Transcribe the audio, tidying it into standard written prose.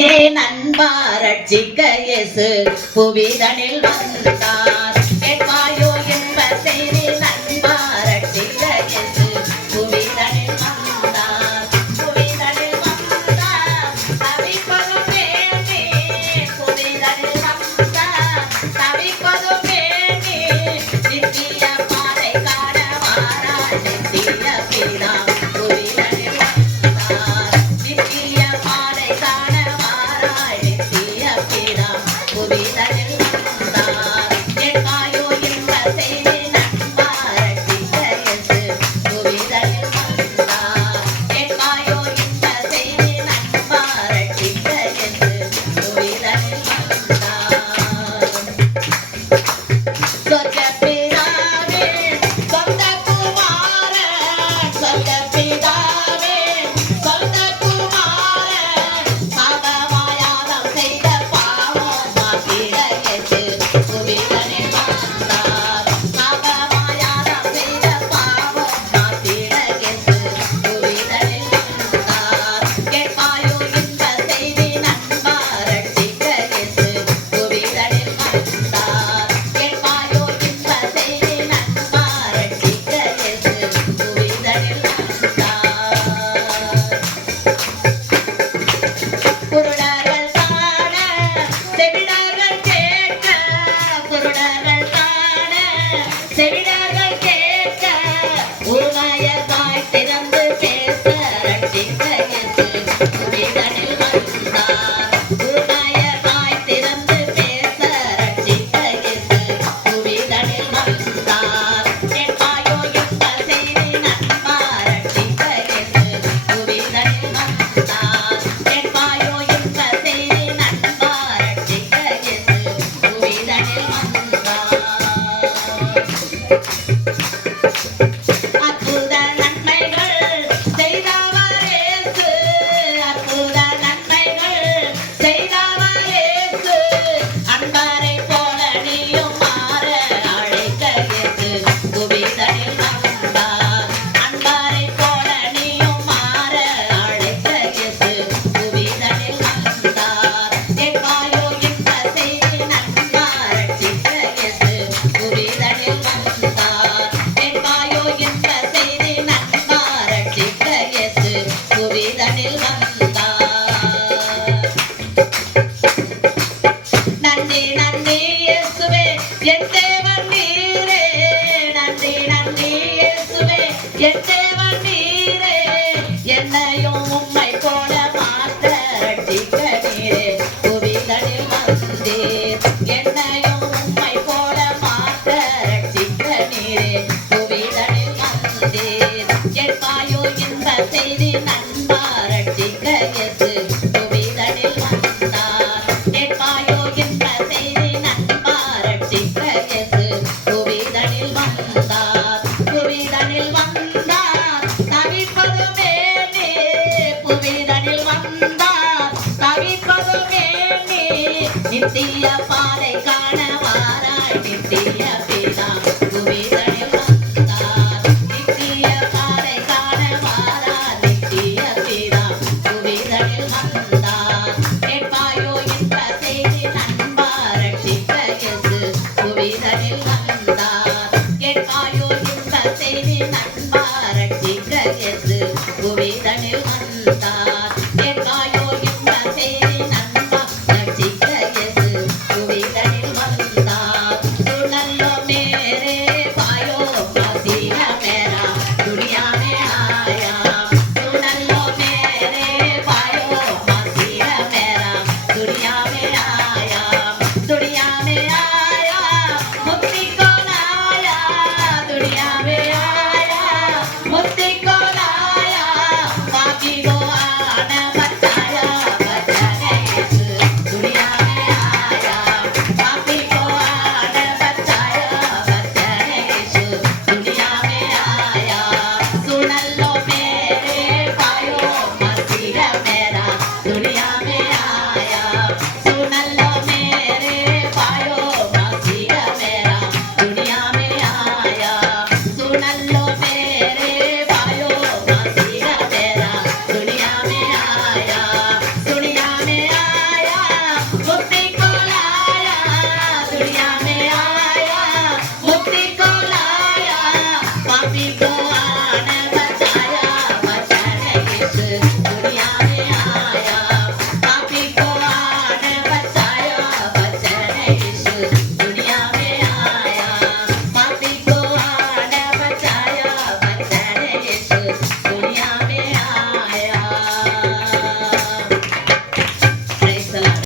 நண்பா ரட்சிக்க இயேசு புவிதனில் வந்தார். கேட்பாயோ என்ப செய்தி நண்பா ரட்சிக்க இயேசு புவிதனில் வந்தார். புவிதனில் வந்தார் தவிப்பதும் வேண்டி புவிதனில் வந்தார் தவிப்பதும் வேண்டி நித்திய பாதை காண வாராய் நித்திய பிதா புவிதனில் வந்தார். நித்திய பாதை காண வாராய் நித்திய பிதா புவிதனில் வந்தார். கேட்பாயோ என்ப செய்தி நண்பா ரட்சிக்க இயேசு புவிதனில் வந்தார். கேட்பாயோ என்ப செய்தி நண்பா ரட்சிக்க இயேசு புவிதனில் வந்தார். சொர்க்க பிதாவே சொந்த குமாரன் சொர்க்க பிதாவே சொந்த குமாரன் பாவமாயாதம் செய்த பாவம் மாற்றிட இயேசு புவிதனில் வந்தார். பாவமாயாதம் செய்த பாவம் மாற்றிட இயேசு புவிதனில் வந்தார். கேட்பாயோ இந்த செய்தி நண்பா ரட்சிக்க இயேசு புவிதனில் வந்தார். கேட்பாயோ இந்த செய்தி நண்பா ரட்சிக்க இயேசு புவிதனில் வந்தார். குருடர்கள் காண செவிடர்கள் கேட்க குருடர்கள் காண செவிடர்கள் கேட்க ஊமையர் திறந்து பேச ரட்சிக்க இயேசு புவிதனில் வந்தார். ஊமையர் திறந்து பேச ரட்சிக்க இயேசு புவிதனில் வந்தார். கேட்பாயோ இந்த செய்தி நண்பா ரட்சிக்க இயேசு புவிதனில் வந்தார். கேட்பாயோ இந்த செய்தி நண்பா ரட்சிக்க இயேசு புவிதனில் வந்தார். அற்புத நன்மைகள் செய்தவர் இயேசு அற்புத நன்மைகள் செய்தவர் இயேசு அன்பரை போல நீயும் மாற அழைக்க இயேசு புவிதனில் வந்தார். அன்பரை போல நீயும் மாற அழைக்க இயேசு புவிதனில் வந்தார். கேட்பாயோ இந்த செய்தி நண்பா ரட்சிக்க இயேசு புவிதனில் வந்தார். கேட்பாயோ இந்த செய்தி நண்பா ரட்சிக்க இயேசு புவிதனில் வந்தார். நன்றி நன்றி இயேசுவே என் தேவன் நீரே நன்றி நன்றி இயேசுவே என் தேவன் நீரே என்னையும் உம்மை போல மாற்ற ரட்சிக்க நீரே புவிதனில் வந்தீர். என்னையும் உம்மை போல மாற்ற ரட்சிக்க நீரே புவிதனில் வந்தீர். கேட்பாயோ இந்த செய்தி நண்பா ரட்சிக்க இயேசு புவிதனில் வந்தார். கேட்பாயோ இந்த செய்தி நண்பா ரட்சிக்க இயேசு புவிதனில் வந்தார். புவிதனில் வந்தார் தவிப்பதும் வேண்டி புவிதனில் வந்தார் தவிப்பதும் வேண்டி நித்திய பாதை காண வாராய் நித்திய பிதா புவிதனில் வந்தார். நித்திய பாதை காண வாராய் நித்திய பிதா புவிதனில் வந்தார். கேட்பாயோ இந்த செய்தி நண்பா ரட்சிக்க இயேசு புவிதனில் வந்தார். கேட்பாயோ இந்த செய்தி நண்பா ரட்சிக்க இயேசு புவிதனில் வந்தார். கேட்பாயோ இந்த செய்தி நண்பா ரட்சிக்க இயேசு புவிதனில் வந்தார். happy birthday.